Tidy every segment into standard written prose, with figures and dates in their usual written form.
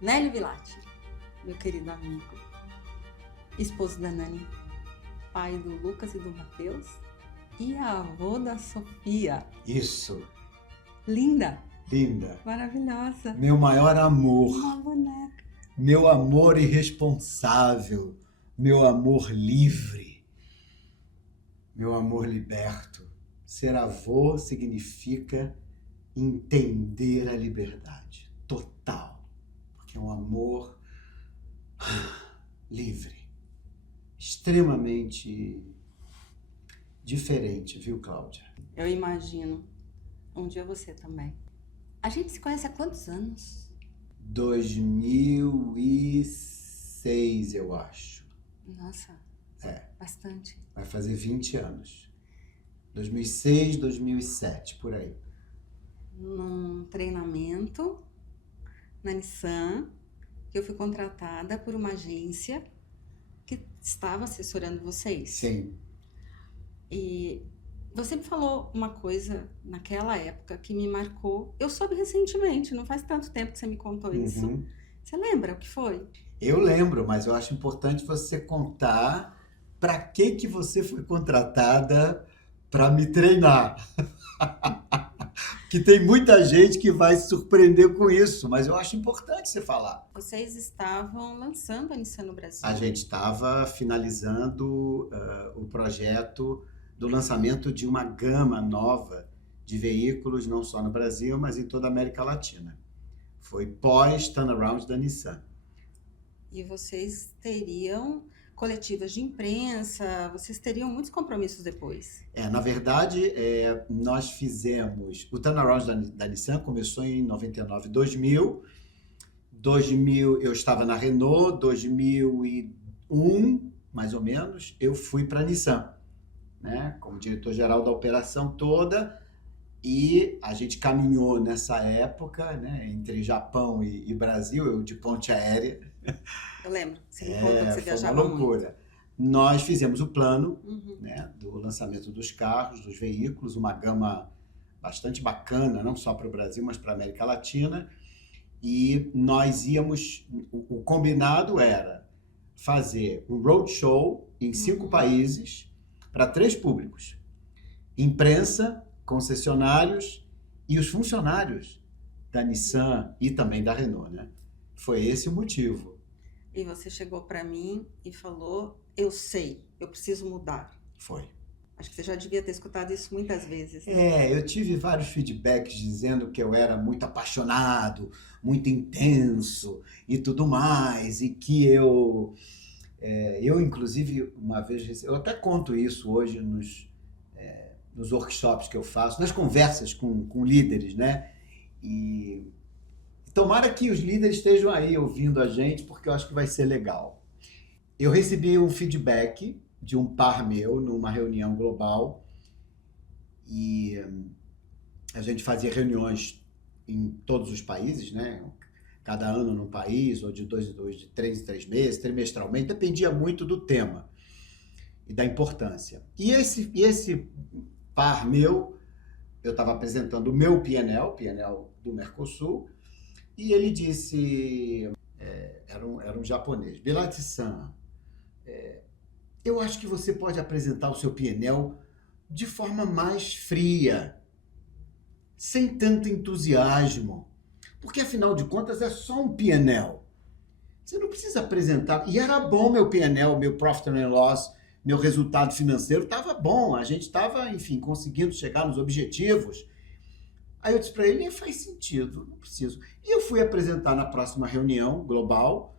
Nélio Vilatti, meu querido amigo, esposo da Nani, pai do Lucas e do Matheus e avô da Sofia. Isso, Linda, linda. maravilhosa. Meu maior amor, Uma boneca. meu amor irresponsável, meu amor livre, meu amor liberto. Ser avô significa entender a liberdade total, porque é um amor livre, extremamente diferente, viu, Cláudia? Eu imagino. Um dia você também. A gente se conhece há quantos anos? 2006, eu acho. Nossa, bastante. Vai fazer 20 anos. 2006, 2007, por aí. Num treinamento na Nissan, que eu fui contratada por uma agência que estava assessorando vocês. Sim. E você me falou uma coisa naquela época que me marcou. Eu soube recentemente, não faz tanto tempo que você me contou isso. Uhum. Você lembra o que foi? Eu lembro, mas eu acho importante você contar para que você foi contratada para me treinar. Que tem muita gente que vai se surpreender com isso, mas eu acho importante você falar. Vocês estavam lançando a Nissan no Brasil. A gente estava finalizando o projeto do lançamento de uma gama nova de veículos, não só no Brasil, mas em toda a América Latina. Foi pós-turnaround da Nissan. E vocês teriam coletivas de imprensa, vocês teriam muitos compromissos depois. Na verdade, nós fizemos... O turnaround da Nissan começou em 99, 2000. 2000 eu estava na Renault, 2001, mais ou menos, eu fui para a Nissan, né, como diretor-geral da operação toda, e a gente caminhou nessa época, né, entre Japão e Brasil, eu de ponte aérea. Eu lembro, você me contou que você Foi viajava uma loucura. Nós fizemos o plano, muito. né, do lançamento dos carros, dos veículos, uma gama bastante bacana, não só para o Brasil, mas para a América Latina. E nós íamos, o combinado era fazer um roadshow em 5 países para 3 públicos. Imprensa, concessionários e os funcionários da Nissan e também da Renault, né? Foi esse o motivo. E você chegou para mim e falou, eu sei, eu preciso mudar. Foi. Acho que você já devia ter escutado isso muitas vezes. Né? Eu tive vários feedbacks dizendo que eu era muito apaixonado, muito intenso e tudo mais, e que eu inclusive, uma vez, eu até conto isso hoje nos workshops que eu faço, nas conversas com líderes, né? E tomara que os líderes estejam aí ouvindo a gente, porque eu acho que vai ser legal. Eu recebi um feedback de um par meu numa reunião global e a gente fazia reuniões em todos os países, né? Cada ano num país, ou de 2 em 2, de 3 em 3 meses, trimestralmente, dependia muito do tema e da importância. E esse par meu, eu estava apresentando o meu PNL do Mercosul, e ele disse, era um japonês, Vilatti-san, eu acho que você pode apresentar o seu PNL de forma mais fria, sem tanto entusiasmo, porque afinal de contas é só um PNL. Você não precisa apresentar. E era bom meu PNL, meu Profit and Loss, meu resultado financeiro estava bom, a gente estava, enfim, conseguindo chegar nos objetivos. Aí eu disse para ele, faz sentido, não preciso. E eu fui apresentar na próxima reunião global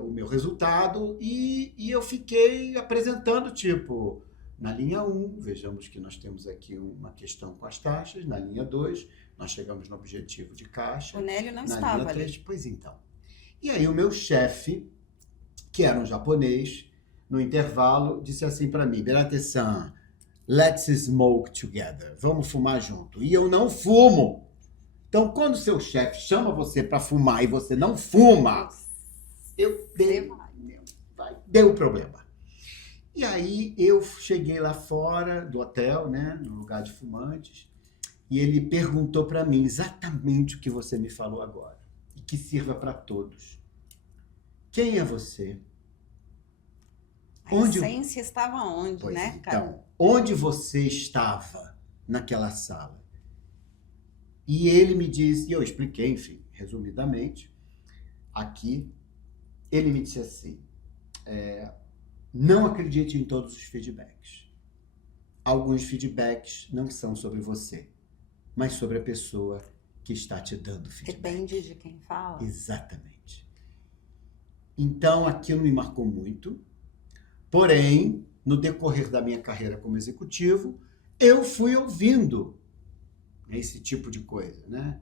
o meu resultado e eu fiquei apresentando, tipo, na linha 1, vejamos que nós temos aqui uma questão com as taxas, na linha 2, nós chegamos no objetivo de caixa. O Nélio não na estava linha 3, ali. Pois então. E aí o meu chefe, que era um japonês, no intervalo, disse assim para mim, Vilatti-san, let's smoke together, vamos fumar junto. E eu não fumo. Então, quando seu chefe chama você para fumar e você não fuma, deu problema. E aí eu cheguei lá fora do hotel, né, no lugar de fumantes, e ele perguntou para mim exatamente o que você me falou agora. E que sirva para todos. Quem é você? A essência estava onde, Pois né? então, onde você estava naquela sala? E ele me disse, e eu expliquei, enfim, resumidamente, aqui, ele me disse assim, não acredite em todos os feedbacks. Alguns feedbacks não são sobre você, mas sobre a pessoa que está te dando feedback. Depende de quem fala. Exatamente. Então, aquilo me marcou muito. Porém, no decorrer da minha carreira como executivo, eu fui ouvindo esse tipo de coisa, né?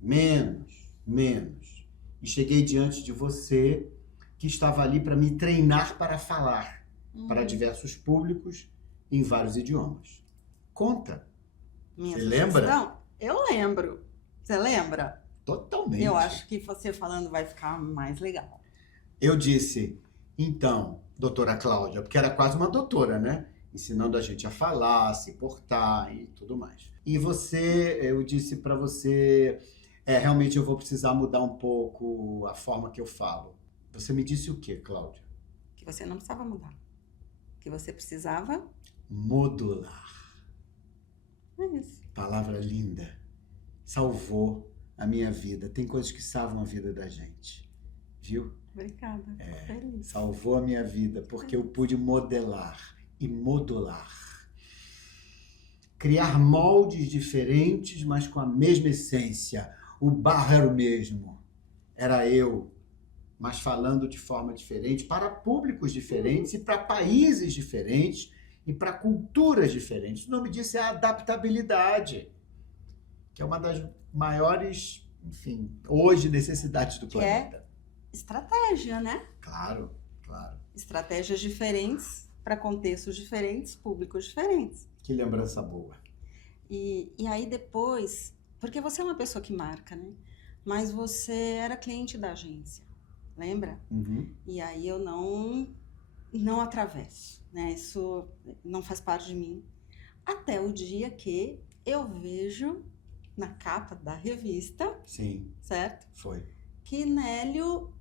Menos. E cheguei diante de você que estava ali para me treinar para falar para diversos públicos em vários idiomas. Conta. Minha Você lembra? sugestão? Eu lembro. Você lembra? Totalmente. Eu acho que você falando vai ficar mais legal. Eu disse, então, doutora Cláudia, porque era quase uma doutora, né? Ensinando a gente a falar, se portar e tudo mais. E eu disse para você, realmente eu vou precisar mudar um pouco a forma que eu falo. Você me disse o quê, Cláudia? Que você não precisava mudar. Que você precisava... modular. É isso. Palavra linda. Salvou a minha vida. Tem coisas que salvam a vida da gente. Viu? Obrigada. Feliz. Salvou a minha vida, porque eu pude modelar e modular. Criar moldes diferentes, mas com a mesma essência. O barro era o mesmo. Era eu, mas falando de forma diferente, para públicos diferentes e para países diferentes e para culturas diferentes. O nome disso é adaptabilidade, que é uma das maiores, enfim, hoje, necessidades do planeta. Estratégia, né? Claro. Estratégias diferentes para contextos diferentes, públicos diferentes. Que lembrança boa. E aí depois, porque você é uma pessoa que marca, né? Mas você era cliente da agência, lembra? Uhum. E aí eu não atravesso, né? Isso não faz parte de mim. Até o dia que eu vejo na capa da revista, Sim, certo? foi. Que Nélio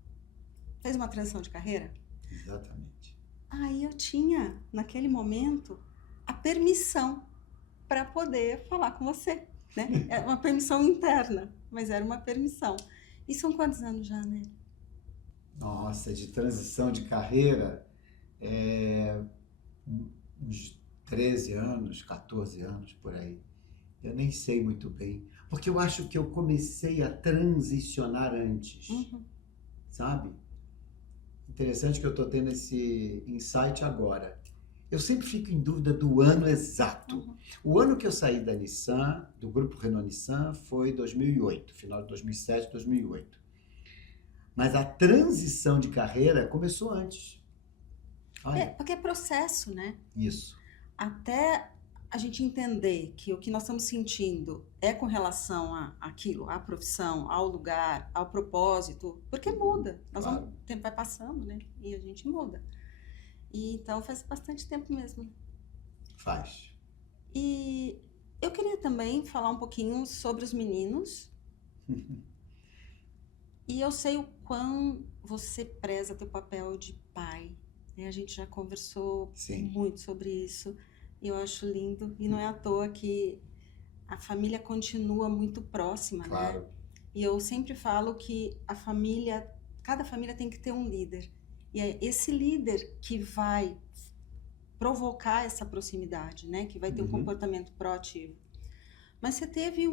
fez uma transição de carreira. Exatamente. Aí eu tinha, naquele momento, a permissão para poder falar com você, né? É uma permissão interna, mas era uma permissão. E são quantos anos já, né? Nossa, de transição de carreira, uns 13 anos, 14 anos, por aí. Eu nem sei muito bem, porque eu acho que eu comecei a transicionar antes, sabe? Interessante que eu estou tendo esse insight agora. Eu sempre fico em dúvida do ano exato. O ano que eu saí da Nissan, do grupo Renault Nissan, foi 2008, final de 2007, 2008. Mas a transição de carreira começou antes. Olha. Porque é processo, né? Isso. Até a gente entender que o que nós estamos sentindo é com relação àquilo, à profissão, ao lugar, ao propósito, porque muda. O tempo vai passando, né? E a gente muda. E então faz bastante tempo mesmo. Faz. E eu queria também falar um pouquinho sobre os meninos. E eu sei o quão você preza teu papel de pai. A gente já conversou muito sobre isso. E eu acho lindo. E não é à toa que a família continua muito próxima, né? E eu sempre falo que cada família tem que ter um líder. E é esse líder que vai provocar essa proximidade, né? Que vai ter um comportamento proativo. Mas você teve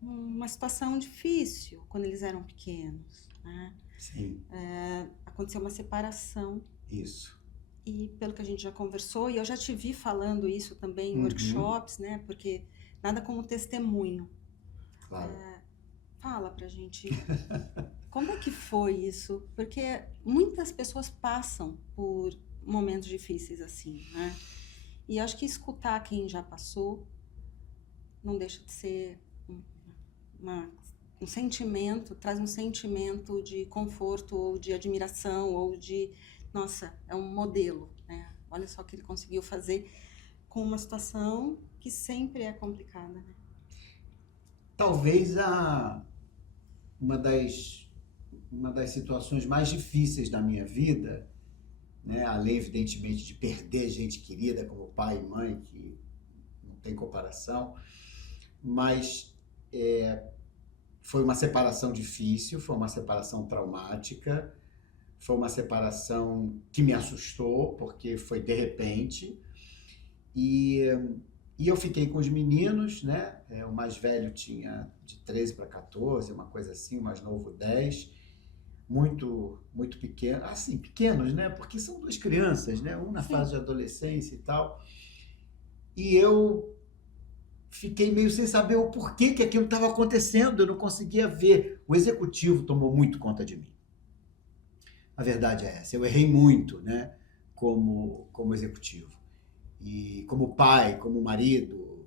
uma situação difícil quando eles eram pequenos, né? Sim. Aconteceu uma separação. Isso. E pelo que a gente já conversou, e eu já te vi falando isso também em workshops, né? Porque nada como testemunho. Claro. Fala pra gente, como é que foi isso? Porque muitas pessoas passam por momentos difíceis assim, né? E eu acho que escutar quem já passou não deixa de ser um sentimento, traz um sentimento de conforto ou de admiração ou de, nossa, é um modelo, né? Olha só o que ele conseguiu fazer com uma situação que sempre é complicada, né? Talvez uma das situações mais difíceis da minha vida, né? Além, evidentemente, de perder gente querida como pai e mãe, que não tem comparação, mas foi uma separação difícil, foi uma separação traumática, foi uma separação que me assustou, porque foi de repente, e eu fiquei com os meninos, né? O mais velho tinha de 13 para 14, uma coisa assim, o mais novo 10, muito, muito pequeno, assim, pequenos, né? Porque são duas crianças, né? Um na fase de adolescência e tal. E eu fiquei meio sem saber o porquê que aquilo estava acontecendo, eu não conseguia ver. O executivo tomou muito conta de mim. A verdade é essa, eu errei muito, né? Como executivo. E como pai, como marido,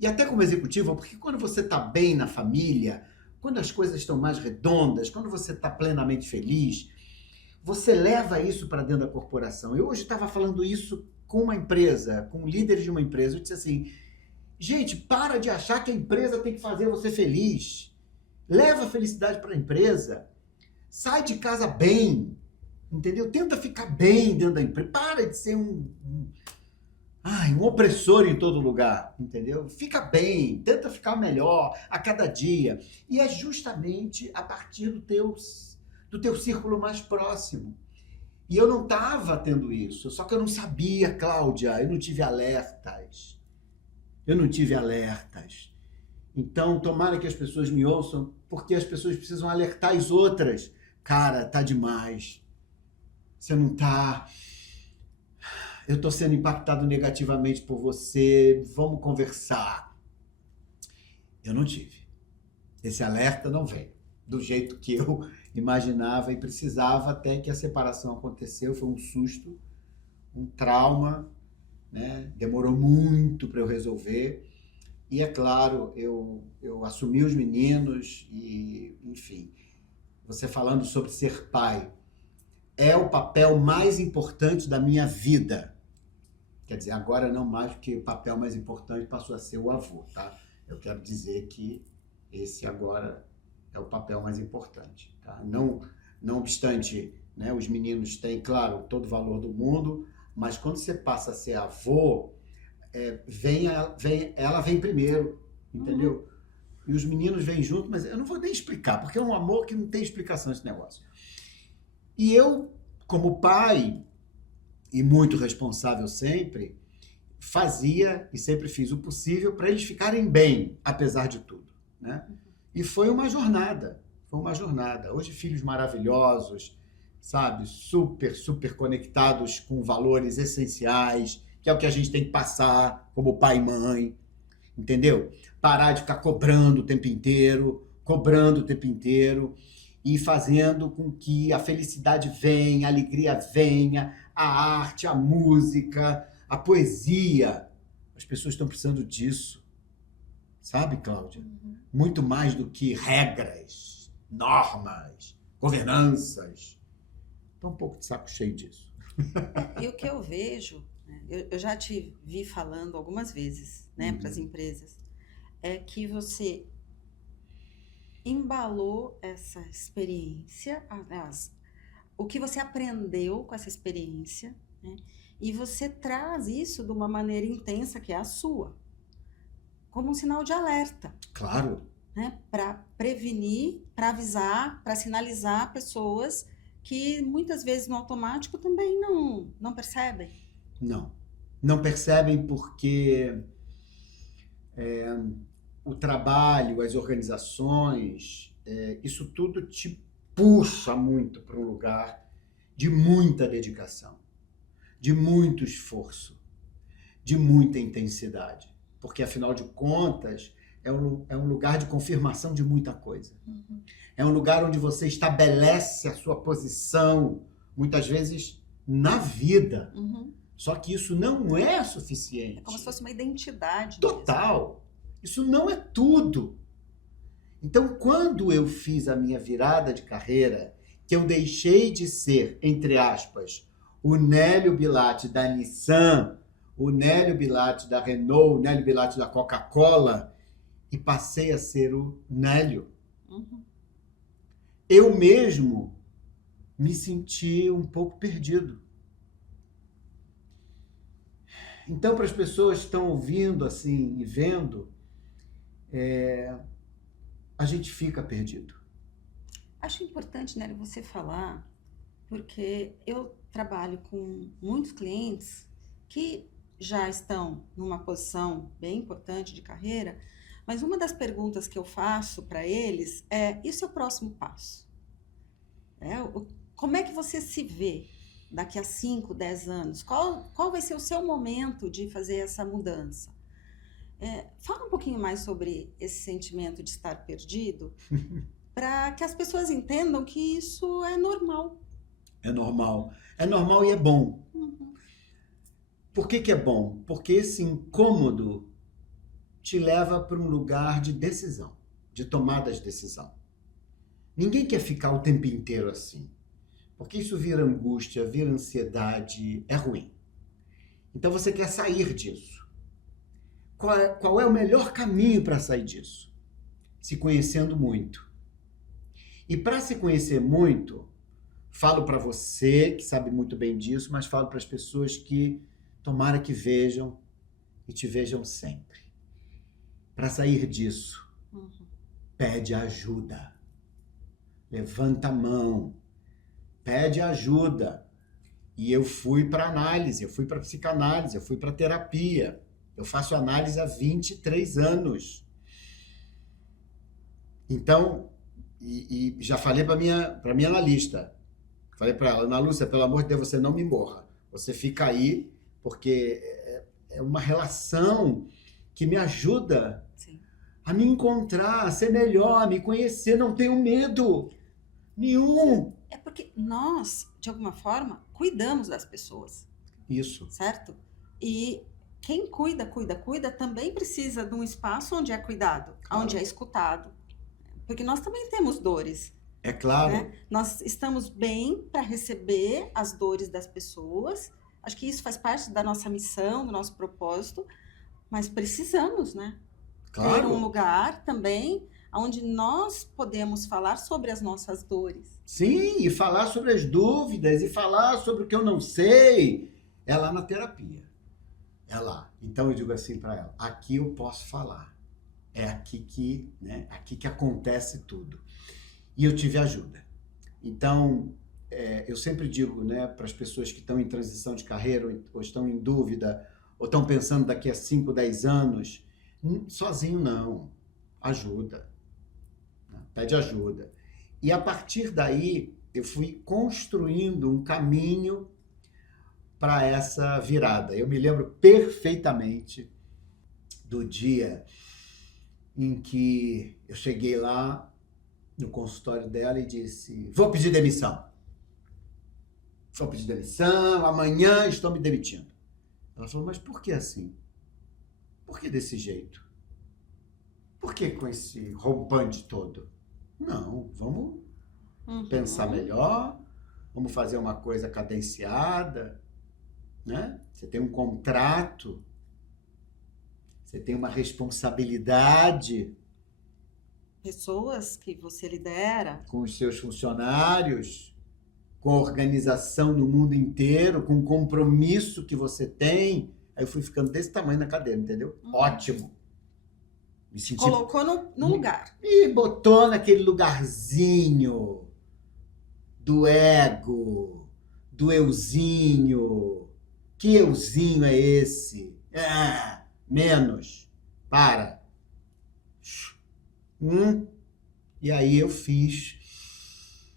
e até como executivo, porque quando você está bem na família, quando as coisas estão mais redondas, quando você está plenamente feliz, você leva isso para dentro da corporação. Eu hoje estava falando isso com uma empresa, com líderes de uma empresa. Eu disse assim, gente, para de achar que a empresa tem que fazer você feliz. Leva a felicidade para a empresa. Sai de casa bem, entendeu? Tenta ficar bem dentro da empresa. Para de ser um opressor em todo lugar, entendeu? Fica bem, tenta ficar melhor a cada dia. E é justamente a partir do teu círculo mais próximo. E eu não estava tendo isso, só que eu não sabia, Cláudia, eu não tive alertas. Então, tomara que as pessoas me ouçam, porque as pessoas precisam alertar as outras. Cara, tá demais. Você não tá... Eu tô sendo impactado negativamente por você. Vamos conversar. Eu não tive. Esse alerta não veio do jeito que eu imaginava e precisava, até que a separação aconteceu. Foi um susto, um trauma, né? Demorou muito para eu resolver. E é claro, eu assumi os meninos e, enfim, você falando sobre ser pai, é o papel mais importante da minha vida. Quer dizer, agora não mais, porque o papel mais importante passou a ser o avô, tá? Eu quero dizer que esse agora é o papel mais importante, tá? Não obstante, né, os meninos têm, claro, todo o valor do mundo, mas quando você passa a ser avô, ela vem primeiro, entendeu? E os meninos vêm junto, mas eu não vou nem explicar, porque é um amor que não tem explicação esse negócio. E eu, como pai, e muito responsável sempre, fazia e sempre fiz o possível para eles ficarem bem, apesar de tudo, né? E foi uma jornada. Hoje, filhos maravilhosos, sabe? Super, super conectados com valores essenciais, que é o que a gente tem que passar como pai e mãe, entendeu? Parar de ficar cobrando o tempo inteiro e fazendo com que a felicidade venha, a alegria venha, a arte, a música, a poesia. As pessoas estão precisando disso. Sabe, Cláudia? Muito mais do que regras, normas, governanças. Estou um pouco de saco cheio disso. E o que eu vejo, né, eu já te vi falando algumas vezes, né, para as empresas, é que você embalou essa experiência, aliás, o que você aprendeu com essa experiência, né, e você traz isso de uma maneira intensa, que é a sua, como um sinal de alerta. Claro. Né, para prevenir, para avisar, para sinalizar pessoas que muitas vezes no automático também não percebem. Não percebem porque o trabalho, as organizações, isso tudo te puxa muito para um lugar de muita dedicação, de muito esforço, de muita intensidade. Porque, afinal de contas, é um lugar de confirmação de muita coisa. É um lugar onde você estabelece a sua posição, muitas vezes, na vida. Só que isso não é suficiente. É como se fosse uma identidade. Total. Mesmo. Isso não é tudo. Então, quando eu fiz a minha virada de carreira, que eu deixei de ser, entre aspas, o Nélio Bilatti da Nissan, o Nélio Bilatti da Renault, o Nélio Bilatti da Coca-Cola, e passei a ser o Nélio. eu mesmo me senti um pouco perdido. Então, para as pessoas que estão ouvindo assim e vendo, a gente fica perdido. Acho importante, né, você falar, porque eu trabalho com muitos clientes que já estão numa posição bem importante de carreira, mas uma das perguntas que eu faço para eles é: e o seu próximo passo? Como é que você se vê daqui a 5, 10 anos? Qual vai ser o seu momento de fazer essa mudança? Fala um pouquinho mais sobre esse sentimento de estar perdido, para que as pessoas entendam que isso é normal. É normal. É normal e é bom. Uhum. Por que é bom? Porque esse incômodo te leva para um lugar de decisão, de tomada de decisão. Ninguém quer ficar o tempo inteiro assim, porque isso vira angústia, vira ansiedade, é ruim. Então você quer sair disso. Qual é o melhor caminho para sair disso? Se conhecendo muito. E para se conhecer muito, falo para você, que sabe muito bem disso, mas falo para as pessoas que tomara que vejam e te vejam sempre. Para sair disso, pede ajuda. Levanta a mão. Pede ajuda. E eu fui para análise, eu fui para psicanálise, eu fui para terapia. Eu faço análise há 23 anos. Então, e já falei para minha analista. Falei para ela: Ana Lúcia, pelo amor de Deus, você não me morra. Você fica aí, porque é uma relação que me ajuda a me encontrar, a ser melhor, a me conhecer. Não tenho medo nenhum. É porque nós, de alguma forma, cuidamos das pessoas. Isso. Certo? E quem cuida, também precisa de um espaço onde é cuidado, claro, onde é escutado. Porque nós também temos dores. É claro. Né? Nós estamos bem para receber as dores das pessoas. Acho que isso faz parte da nossa missão, do nosso propósito. Mas precisamos, né? Claro. Ter um lugar também onde nós podemos falar sobre as nossas dores. Sim, e falar sobre as dúvidas, e falar sobre o que eu não sei. É lá na terapia. É lá. Então eu digo assim para ela: aqui eu posso falar. É aqui que acontece tudo. E eu tive ajuda. Então, eu sempre digo, né, para as pessoas que estão em transição de carreira, ou estão em dúvida, ou estão pensando daqui a 5, 10 anos, sozinho não. Ajuda. Pede ajuda. E a partir daí, eu fui construindo um caminho para essa virada. Eu me lembro perfeitamente do dia em que eu cheguei lá no consultório dela e disse: vou pedir demissão. Vou pedir demissão, amanhã estou me demitindo. Ela falou: mas por que assim? Por que desse jeito? Por que com esse rompante todo? Não, vamos pensar melhor, vamos fazer uma coisa cadenciada, né? Você tem um contrato, você tem uma responsabilidade. Pessoas que você lidera. Com os seus funcionários, com a organização no mundo inteiro, com o compromisso que você tem. Aí eu fui ficando desse tamanho na cadeira, entendeu? Ótimo. Me senti... Colocou no lugar. E botou naquele lugarzinho do ego, do euzinho. Que euzinho é esse? Menos. Para. E aí eu fiz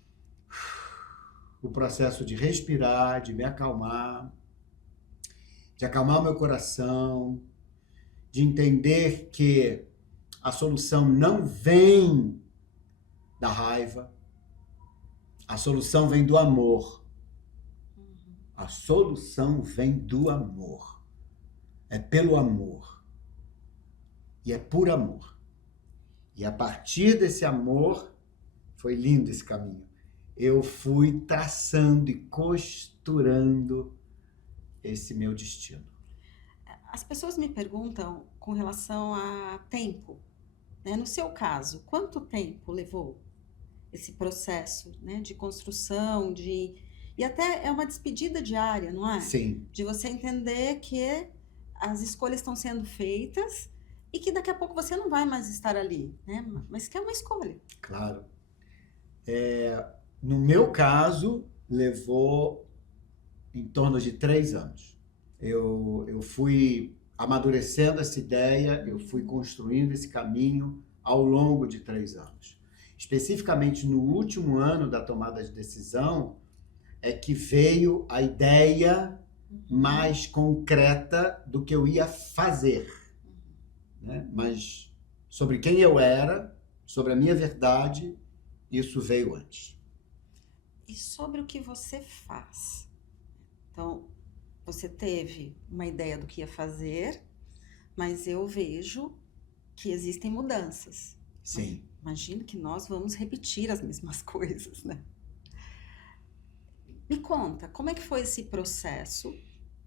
o processo de respirar, de me acalmar, de acalmar o meu coração, de entender que a solução não vem da raiva, a solução vem do amor. A solução vem do amor. É pelo amor. E é por amor. E a partir desse amor, foi lindo esse caminho. Eu fui traçando e costurando esse meu destino. As pessoas me perguntam com relação a tempo. Né? No seu caso, quanto tempo levou? esse processo, né, de construção, e até é uma despedida diária, não é? Sim. De você entender que as escolhas estão sendo feitas e que daqui a pouco você não vai mais estar ali, né? Mas que é uma escolha. Claro. No meu caso, levou em torno de 3 anos. Eu fui amadurecendo essa ideia, eu fui construindo esse caminho ao longo de 3 anos. Especificamente no último ano da tomada de decisão, é que veio a ideia mais concreta do que eu ia fazer, né? Mas sobre quem eu era, sobre a minha verdade, isso veio antes. E sobre o que você faz? Então, você teve uma ideia do que ia fazer, mas eu vejo que existem mudanças. Sim. Imagino que nós vamos repetir as mesmas coisas, né? Me conta, como é que foi esse processo,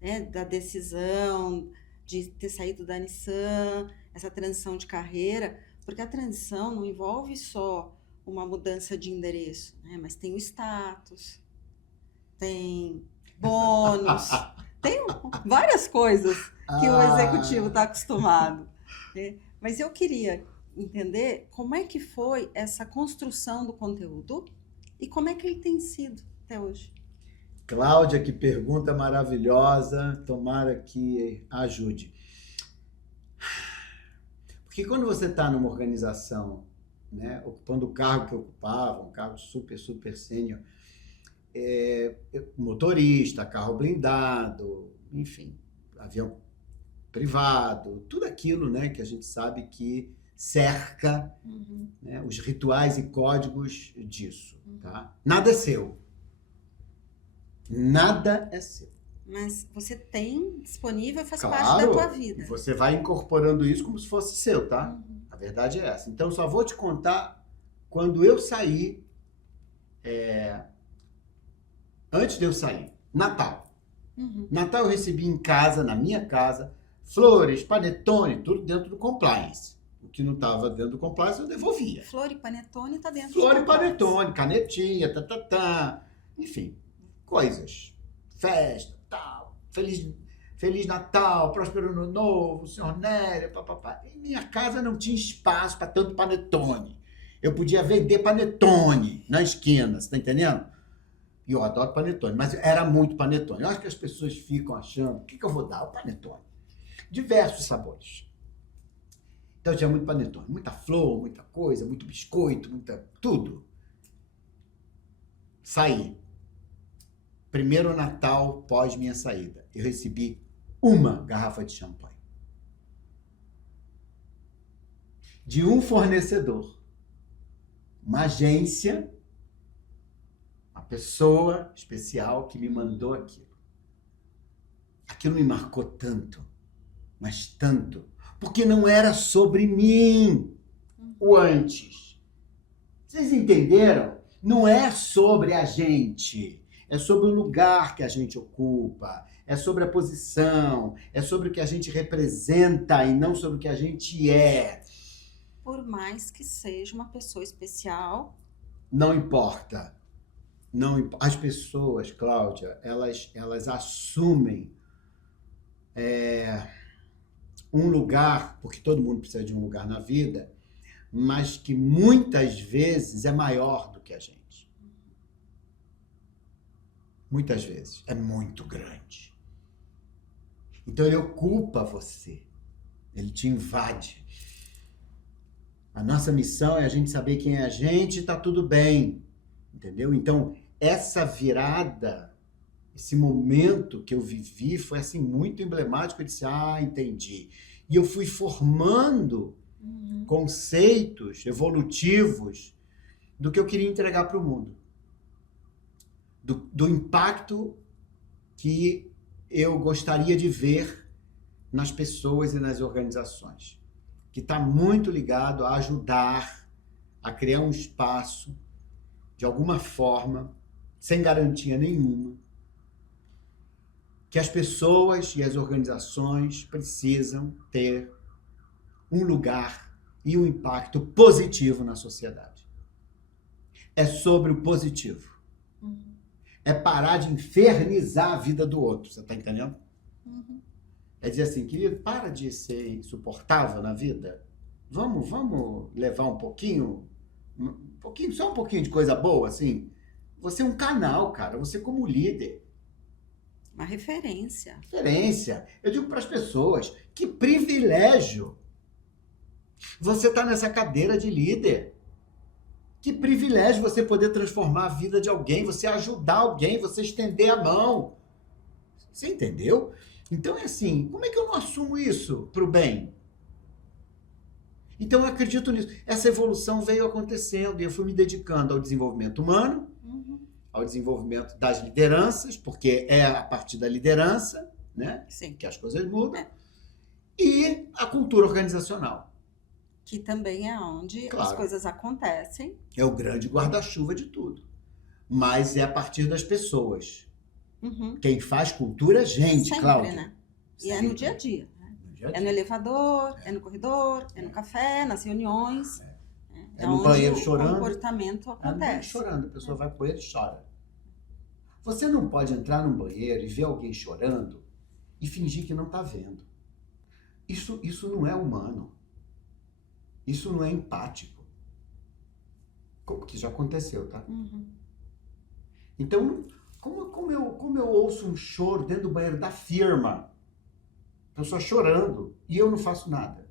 né, da decisão de ter saído da Nissan, essa transição de carreira? Porque a transição não envolve só uma mudança de endereço, né? Mas tem o status, tem bônus, tem várias coisas que o executivo está acostumado, né? Mas eu queria entender como é que foi essa construção do conteúdo e como é que ele tem sido até hoje. Cláudia, que pergunta maravilhosa, tomara que ajude. Porque quando você está numa organização, né, ocupando o cargo que eu ocupava, um cargo super, super sênior, motorista, carro blindado, enfim, avião privado, tudo aquilo, né, que a gente sabe que cerca, né, os rituais e códigos disso. Tá? Nada é seu. Nada é seu. Mas você tem disponível e faz Claro, parte da tua vida. Você vai incorporando isso como se fosse seu, tá? A verdade é essa. Então, só vou te contar quando eu saí, antes de eu sair, Natal. Natal eu recebi em casa, na minha casa, flores, panetone, tudo dentro do compliance. O que não estava dentro do compliance eu devolvia. Flor e panetone tá dentro Flor do e panetone, canetinha, enfim, coisas. Festa, tal, Feliz Natal, próspero ano novo, senhor Nério, papapá. Em minha casa não tinha espaço para tanto panetone. Eu podia vender panetone na esquina, você tá entendendo? E eu adoro panetone, mas era muito panetone. Eu acho que as pessoas ficam achando, o que eu vou dar? O panetone. Diversos sabores. Então tinha muito panetone, muita flor, muita coisa, muito biscoito, tudo. Saí. Primeiro Natal pós minha saída. Eu recebi uma garrafa de champanhe. De um fornecedor. Uma agência, uma pessoa especial que me mandou aquilo. Aquilo me marcou tanto, mas tanto, porque não era sobre mim o antes. Vocês entenderam? Não é sobre a gente. É sobre o lugar que a gente ocupa, é sobre a posição, é sobre o que a gente representa e não sobre o que a gente é. Por mais que seja uma pessoa especial. Não importa. As pessoas, Cláudia, elas assumem um lugar, porque todo mundo precisa de um lugar na vida, mas que muitas vezes é maior do que a gente. Muitas vezes. É muito grande. Então ele ocupa você. Ele te invade. A nossa missão é a gente saber quem é a gente e tá tudo bem. Entendeu? Então, essa virada, esse momento que eu vivi foi assim muito emblemático. Eu disse, entendi. E eu fui formando conceitos evolutivos do que eu queria entregar para o mundo. Do impacto que eu gostaria de ver nas pessoas e nas organizações, que está muito ligado a ajudar a criar um espaço, de alguma forma, sem garantia nenhuma, que as pessoas e as organizações precisam ter um lugar e um impacto positivo na sociedade. É sobre o positivo. Uhum. É parar de infernizar a vida do outro, você tá entendendo? Uhum. É dizer assim, querido, para de ser insuportável na vida. Vamos levar um pouquinho, só um pouquinho de coisa boa, assim. Você é um canal, cara. Você como líder. Uma referência. Referência. Eu digo para as pessoas, que privilégio. Você está nessa cadeira de líder. Que privilégio você poder transformar a vida de alguém, você ajudar alguém, você estender a mão. Você entendeu? Então é assim, como é que eu não assumo isso para o bem? Então eu acredito nisso. Essa evolução veio acontecendo e eu fui me dedicando ao desenvolvimento humano, ao desenvolvimento das lideranças, porque é a partir da liderança, né, Sim. que as coisas mudam, e a cultura organizacional. Que também é onde as coisas acontecem. É o grande guarda-chuva de tudo. Mas é a partir das pessoas. Quem faz cultura é gente, sempre, Cláudia. Né? E é no dia a dia. É no elevador, é no corredor, é no café, nas reuniões. É no banheiro chorando. O comportamento acontece. Chorando, a pessoa vai pro banheiro e chora. Você não pode entrar num banheiro e ver alguém chorando e fingir que não está vendo. Isso não é humano. Isso não é empático. Que já aconteceu, tá? Então, como eu ouço um choro dentro do banheiro da firma, a pessoa chorando, e eu não faço nada.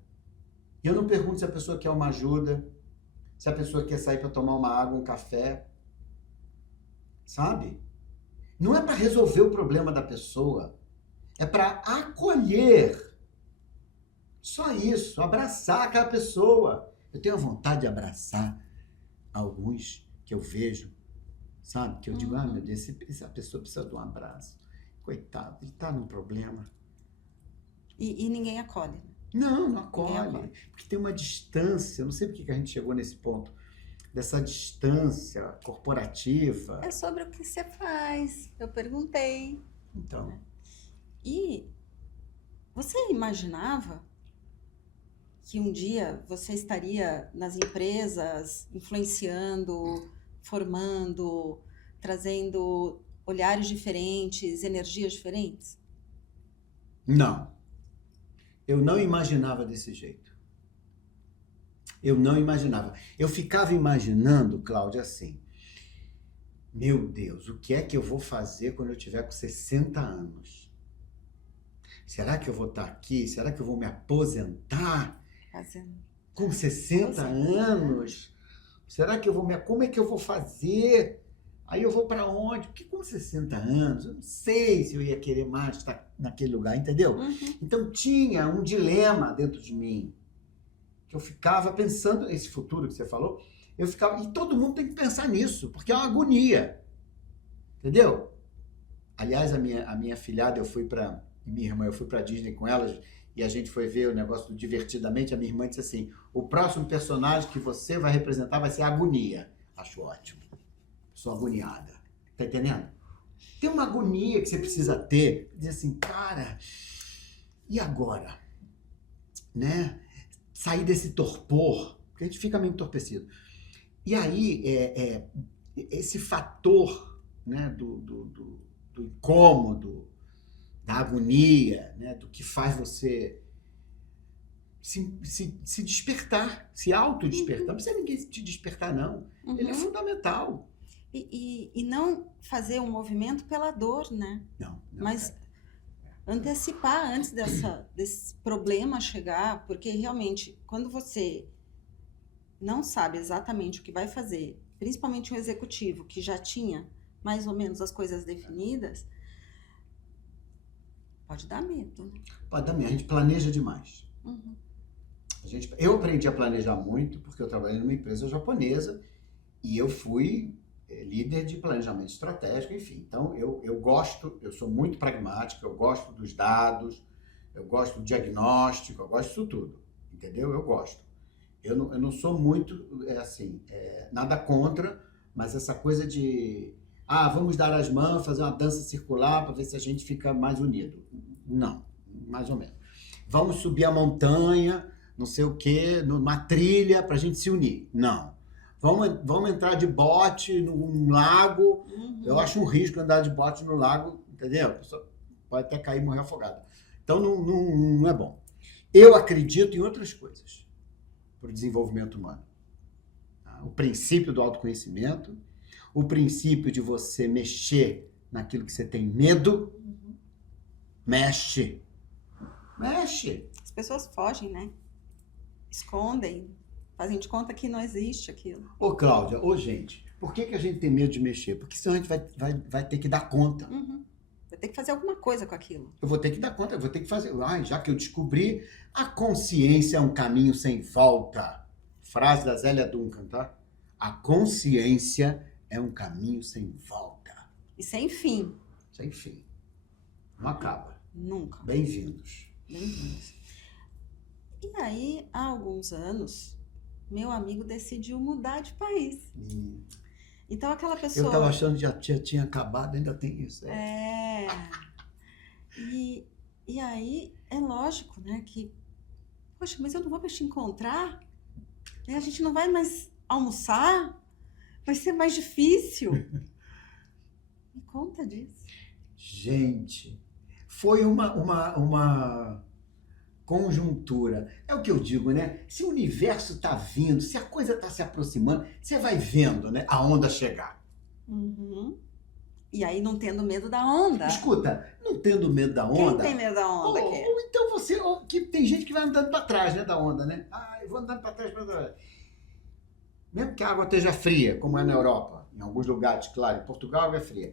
E eu não pergunto se a pessoa quer uma ajuda, se a pessoa quer sair para tomar uma água, um café. Sabe? Não é para resolver o problema da pessoa. É para acolher. Só isso. Abraçar aquela pessoa. Eu tenho a vontade de abraçar alguns que eu vejo, sabe? Que eu digo, meu Deus, essa pessoa precisa de um abraço. Coitado, ele está num problema. E ninguém acolhe. Não acolhe. Porque tem uma distância. Eu não sei por que a gente chegou nesse ponto. Dessa distância corporativa. É sobre o que você faz. Eu perguntei. Então. E você imaginava que um dia você estaria nas empresas influenciando, formando, trazendo olhares diferentes, energias diferentes? Não. Eu não imaginava desse jeito. Eu não imaginava. Eu ficava imaginando, Cláudia, assim, meu Deus, o que é que eu vou fazer quando eu tiver com 60 anos? Será que eu vou estar aqui? Será que eu vou me aposentar? Com 60 anos? Será que eu vou como é que eu vou fazer? Aí eu vou para onde? Porque com 60 anos, eu não sei se eu ia querer mais estar naquele lugar, entendeu? Então tinha um dilema dentro de mim. Que eu ficava pensando nesse futuro que você falou, e todo mundo tem que pensar nisso, porque é uma agonia, entendeu? Aliás, a minha filhada, minha irmã, eu fui para Disney com elas, e a gente foi ver o negócio do Divertidamente, a minha irmã disse assim, o próximo personagem que você vai representar vai ser a agonia. Acho ótimo. Sou agoniada. Tá entendendo? Tem uma agonia que você precisa ter, dizer assim, cara, e agora? Né? Sair desse torpor, porque a gente fica meio entorpecido. E aí, esse fator, né, do incômodo, da agonia, né, do que faz você se despertar, se autodespertar. Não precisa ninguém te despertar, não. Ele é fundamental. E não fazer um movimento pela dor, né? Não. Mas antecipar antes desse problema chegar, porque realmente, quando você não sabe exatamente o que vai fazer, principalmente um executivo que já tinha mais ou menos as coisas definidas, pode dar medo. Pode dar medo. A gente planeja demais. Eu aprendi a planejar muito, porque eu trabalhei numa empresa japonesa e eu fui líder de planejamento estratégico, enfim. Então, eu sou muito pragmático, eu gosto dos dados, eu gosto do diagnóstico, eu gosto disso tudo, entendeu? Eu gosto. Eu não sou muito, nada contra, mas essa coisa de, vamos dar as mãos, fazer uma dança circular para ver se a gente fica mais unido. Não, mais ou menos. Vamos subir a montanha, não sei o quê, numa trilha para a gente se unir. Não. Vamos entrar de bote num lago. Uhum. Eu acho um risco andar de bote no lago, entendeu? A pessoa pode até cair e morrer afogada. Então, não é bom. Eu acredito em outras coisas para o desenvolvimento humano. O princípio do autoconhecimento, o princípio de você mexer naquilo que você tem medo. Mexe. As pessoas fogem, né? Escondem, fazem de conta que não existe aquilo. Ô, Cláudia, gente, por que a gente tem medo de mexer? Porque senão a gente vai ter que dar conta. Uhum. Vai ter que fazer alguma coisa com aquilo. Eu vou ter que dar conta, eu vou ter que fazer. Já que eu descobri, a consciência é um caminho sem volta. Frase da Zélia Duncan, tá? A consciência é um caminho sem volta. E sem fim. Sem fim. Não acaba. Nunca. Bem-vindos. Bem-vindos. E aí, há alguns anos, meu amigo decidiu mudar de país. Então, aquela pessoa... Eu estava achando que já tinha acabado, ainda tem isso. E aí, é lógico, né, que... Poxa, mas eu não vou mais te encontrar? A gente não vai mais almoçar? Vai ser mais difícil? Me conta disso. Gente, foi uma conjuntura. É o que eu digo, né? Se o universo está vindo, se a coisa está se aproximando, você vai vendo, né, a onda chegar. Uhum. E aí não tendo medo da onda. Escuta, não tendo medo da onda... Quem tem medo da onda aqui? Ou então você... que tem gente que vai andando para trás, né, da onda, né? Eu vou andando para trás, mesmo que a água esteja fria, como é na Europa, em alguns lugares, claro, em Portugal a água é fria.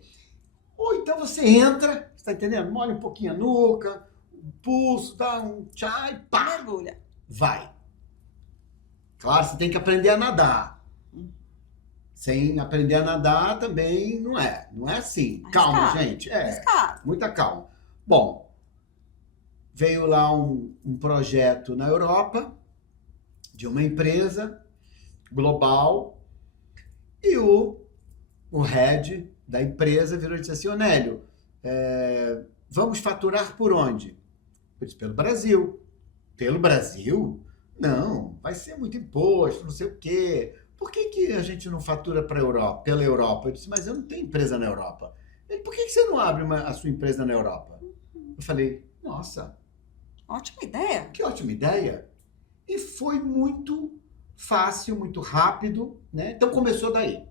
Ou então você entra, você tá entendendo? Molha um pouquinho a nuca, o pulso, dá um tchá e pá! Mergulha. Vai. Claro, você tem que aprender a nadar. Sem aprender a nadar também não é assim. Arriscado. Calma, gente. Arriscado. Muita calma. Bom, veio lá um projeto na Europa de uma empresa global e o head da empresa virou e disse assim: Nélio, vamos faturar por onde? Eu disse: pelo Brasil. Pelo Brasil? Não, vai ser muito imposto, não sei o quê. Por que a gente não fatura para a Europa, pela Europa? Eu disse: mas eu não tenho empresa na Europa. Ele: por que você não abre a sua empresa na Europa? Eu falei: nossa. Ótima ideia. Que ótima ideia. E foi muito fácil, muito rápido, né? Então começou daí.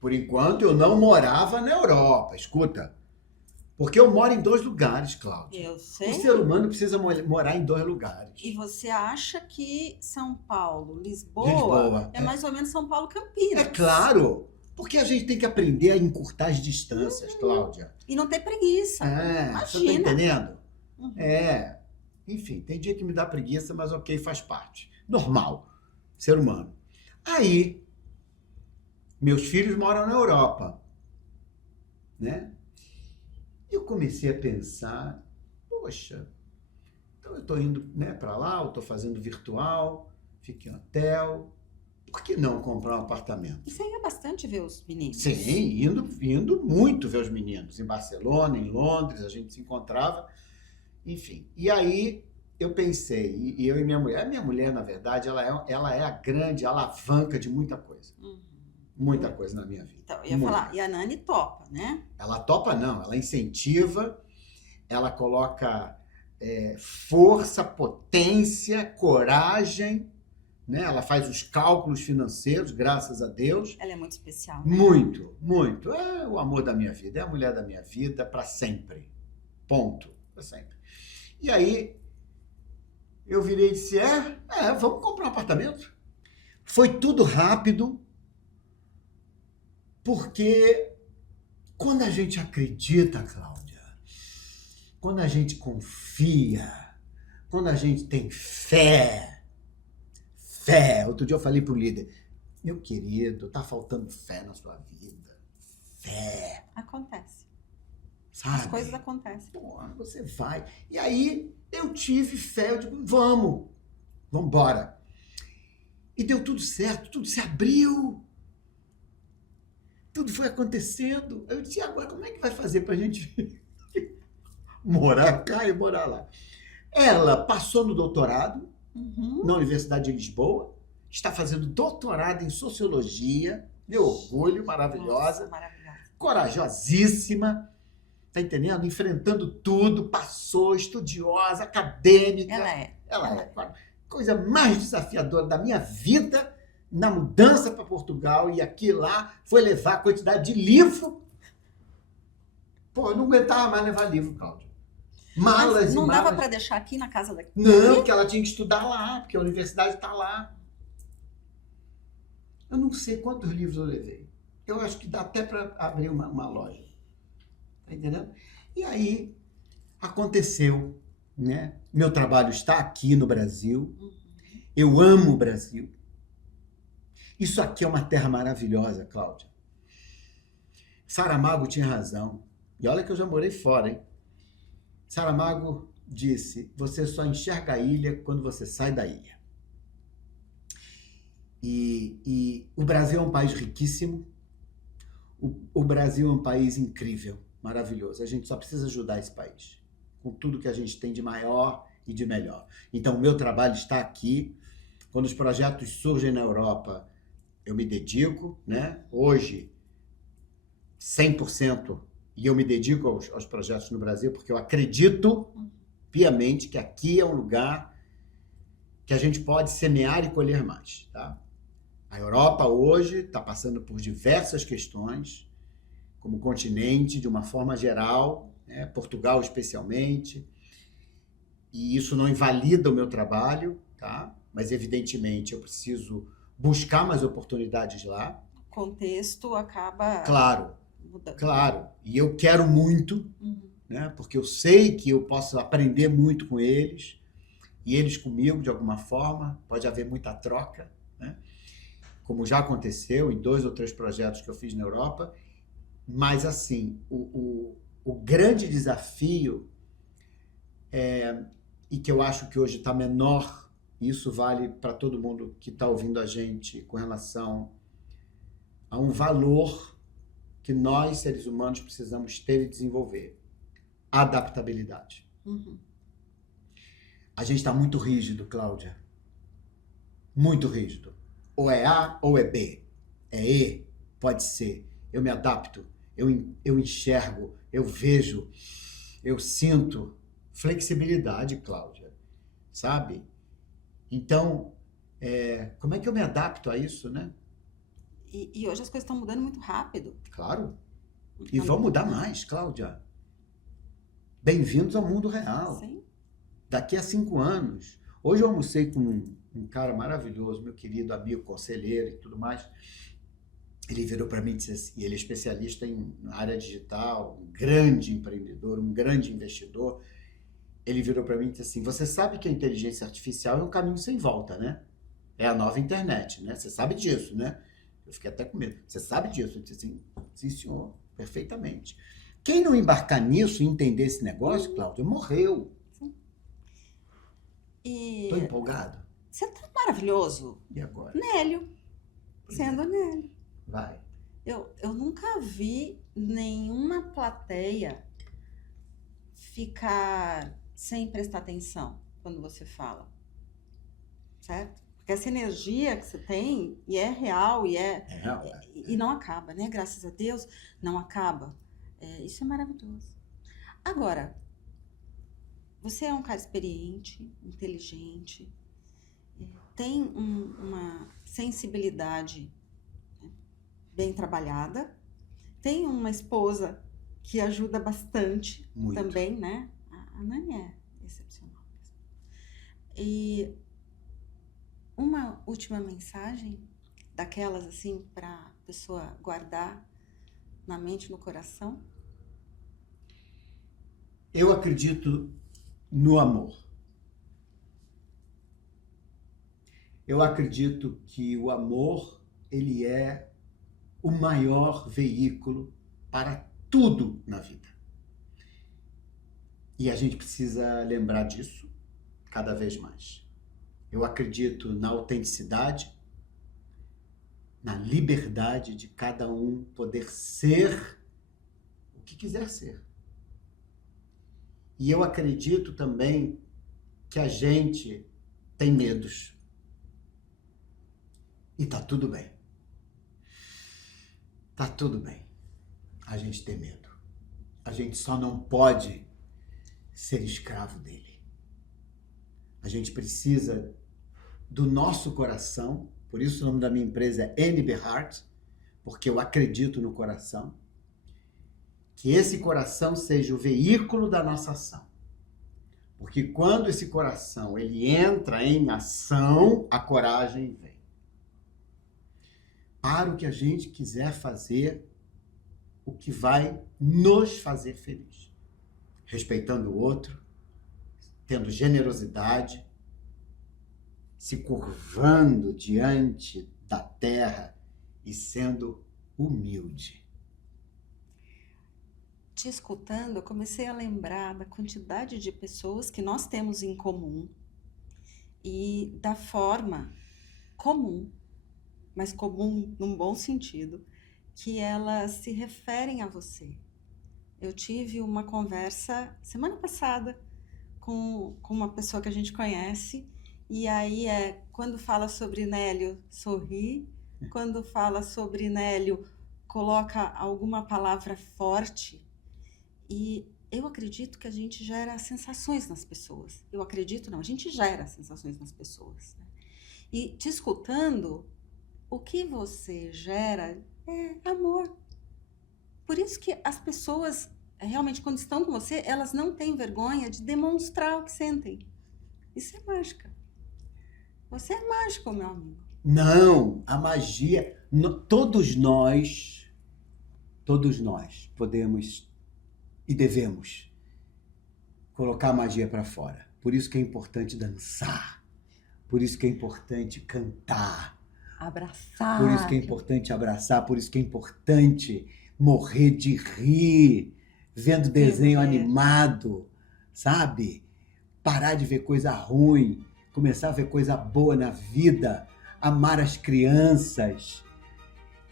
Por enquanto eu não morava na Europa, escuta. Porque eu moro em 2 lugares, Cláudia. Eu sei. O ser humano precisa morar em 2 lugares. E você acha que São Paulo, Lisboa é mais ou menos São Paulo, Campinas. É claro. Porque a gente tem que aprender a encurtar as distâncias, Cláudia. E não ter preguiça. Você tá entendendo? Uhum. Enfim, tem dia que me dá preguiça, mas ok, faz parte. Normal. Ser humano. Aí, meus filhos moram na Europa, né? Eu comecei a pensar, poxa, então eu estou indo, né, para lá, eu estou fazendo virtual, fico em hotel, por que não comprar um apartamento? E você ia bastante ver os meninos? Sim, indo muito ver os meninos, em Barcelona, em Londres, a gente se encontrava, enfim. E aí eu pensei, e eu e minha mulher, na verdade, ela é a grande alavanca de muita coisa. Muita coisa na minha vida. Então, eu ia falar, e a Nani topa, né? Ela topa não, ela incentiva, ela coloca força, potência, coragem, né? Ela faz os cálculos financeiros, graças a Deus. Ela é muito especial, né? Muito, muito. É o amor da minha vida, é a mulher da minha vida para sempre. Ponto. Para sempre. E aí, eu virei e disse, vamos comprar um apartamento. Foi tudo rápido, porque quando a gente acredita, Cláudia, quando a gente confia, quando a gente tem fé, outro dia eu falei pro líder, meu querido, tá faltando fé na sua vida. Fé. Acontece. Sabe? As coisas acontecem. Pô, você vai. E aí eu tive fé, eu digo, vamos embora. E deu tudo certo, tudo se abriu. Tudo foi acontecendo. Eu disse, agora como é que vai fazer pra gente morar cá e morar lá? Ela passou no doutorado na Universidade de Lisboa, está fazendo doutorado em sociologia, meu orgulho, maravilhosa, Nossa, maravilhosa. corajosíssima, tá entendendo? Enfrentando tudo, passou, estudiosa, acadêmica. Ela é. Coisa mais desafiadora da minha vida na mudança para Portugal e aqui lá foi levar a quantidade de livro. Pô, eu não aguentava mais levar livro, Cláudia. Malas Mas não e malas. dava para deixar aqui na casa daqui? Não, porque ela tinha que estudar lá, porque a universidade está lá. Eu não sei quantos livros eu levei. Eu acho que dá até para abrir uma loja. Tá entendendo? E aí aconteceu, né? Meu trabalho está aqui no Brasil. Eu amo o Brasil. Isso aqui é uma terra maravilhosa, Cláudia. Saramago tinha razão. E olha que eu já morei fora, hein? Saramago disse, você só enxerga a ilha quando você sai da ilha. E o Brasil é um país riquíssimo. O Brasil é um país incrível, maravilhoso. A gente só precisa ajudar esse país, com tudo que a gente tem de maior e de melhor. Então, o meu trabalho está aqui. Quando os projetos surgem na Europa, eu me dedico, né? Hoje, 100%, e eu me dedico aos projetos no Brasil, porque eu acredito piamente que aqui é um lugar que a gente pode semear e colher mais, tá? A Europa hoje está passando por diversas questões, como continente, de uma forma geral, né? Portugal especialmente, e isso não invalida o meu trabalho, tá? Mas evidentemente eu preciso buscar mais oportunidades lá. O contexto acaba... Claro, e eu quero muito, né? Porque eu sei que eu posso aprender muito com eles, e eles comigo de alguma forma, pode haver muita troca, né? Como já aconteceu em 2 ou 3 projetos que eu fiz na Europa, mas assim, o grande desafio, e que eu acho que hoje está menor, e isso vale para todo mundo que está ouvindo a gente com relação a um valor que nós, seres humanos, precisamos ter e desenvolver. Adaptabilidade. A gente está muito rígido, Cláudia. Muito rígido. Ou é A ou é B. É E, pode ser. Eu me adapto, eu enxergo, eu vejo, eu sinto. Flexibilidade, Cláudia. Sabe? Então, como é que eu me adapto a isso, né? E hoje as coisas estão mudando muito rápido. Claro. E vão mudar mais, Cláudia. Bem-vindos ao mundo real. Sim. Daqui a 5 anos. Hoje eu almocei com um cara maravilhoso, meu querido amigo, conselheiro e tudo mais. Ele virou para mim e disse assim, ele é especialista em área digital, um grande empreendedor, um grande investidor. Ele virou para mim e disse assim, você sabe que a inteligência artificial é um caminho sem volta, né? É a nova internet, né? Você sabe disso, né? Eu fiquei até com medo. Você sabe disso? Eu disse assim, sim, senhor, perfeitamente. Quem não embarcar nisso e entender esse negócio, Cláudia, morreu. Estou empolgado. Você tá maravilhoso. E agora? Nélio. Sendo Nélio. Vai. Eu nunca vi nenhuma plateia ficar sem prestar atenção quando você fala. Certo? Porque essa energia que você tem, e é real, e não acaba, né? Graças a Deus, não acaba. Isso é maravilhoso. Agora, você é um cara experiente, inteligente, tem uma sensibilidade, né, bem trabalhada, tem uma esposa que ajuda bastante também, né? A Nani é excepcional. E uma última mensagem, daquelas assim, para a pessoa guardar na mente, no coração? Eu acredito no amor. Eu acredito que o amor, ele é o maior veículo para tudo na vida. E a gente precisa lembrar disso cada vez mais. Eu acredito na autenticidade, na liberdade de cada um poder ser o que quiser ser. E eu acredito também que a gente tem medos. E tá tudo bem. Tá tudo bem a gente ter medo. A gente só não pode ser escravo dele. A gente precisa do nosso coração, por isso o nome da minha empresa é NB Heart, porque eu acredito no coração, que esse coração seja o veículo da nossa ação. Porque quando esse coração ele entra em ação, a coragem vem. Para o que a gente quiser fazer, o que vai nos fazer feliz. Respeitando o outro, tendo generosidade, se curvando diante da terra e sendo humilde. Te escutando, eu comecei a lembrar da quantidade de pessoas que nós temos em comum e da forma comum, mas comum num bom sentido, que elas se referem a você. Eu tive uma conversa semana passada com uma pessoa que a gente conhece, e aí quando fala sobre Nélio, sorri, quando fala sobre Nélio, coloca alguma palavra forte, e eu acredito que a gente gera sensações nas pessoas. Eu acredito não, a gente gera sensações nas pessoas. Né? E te escutando, o que você gera é amor. Por isso que as pessoas, realmente, quando estão com você, elas não têm vergonha de demonstrar o que sentem. Isso é mágica. Você é mágico, meu amigo. Não, a magia... Todos nós podemos e devemos colocar a magia para fora. Por isso que é importante dançar. Por isso que é importante cantar. Abraçar. Por isso que é importante abraçar. Por isso que é importante morrer de rir, vendo desenho animado, sabe? Parar de ver coisa ruim, começar a ver coisa boa na vida, amar as crianças,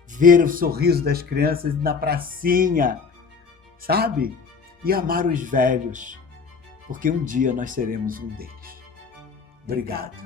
ver o sorriso das crianças na pracinha, sabe? E amar os velhos, porque um dia nós seremos um deles. Obrigado.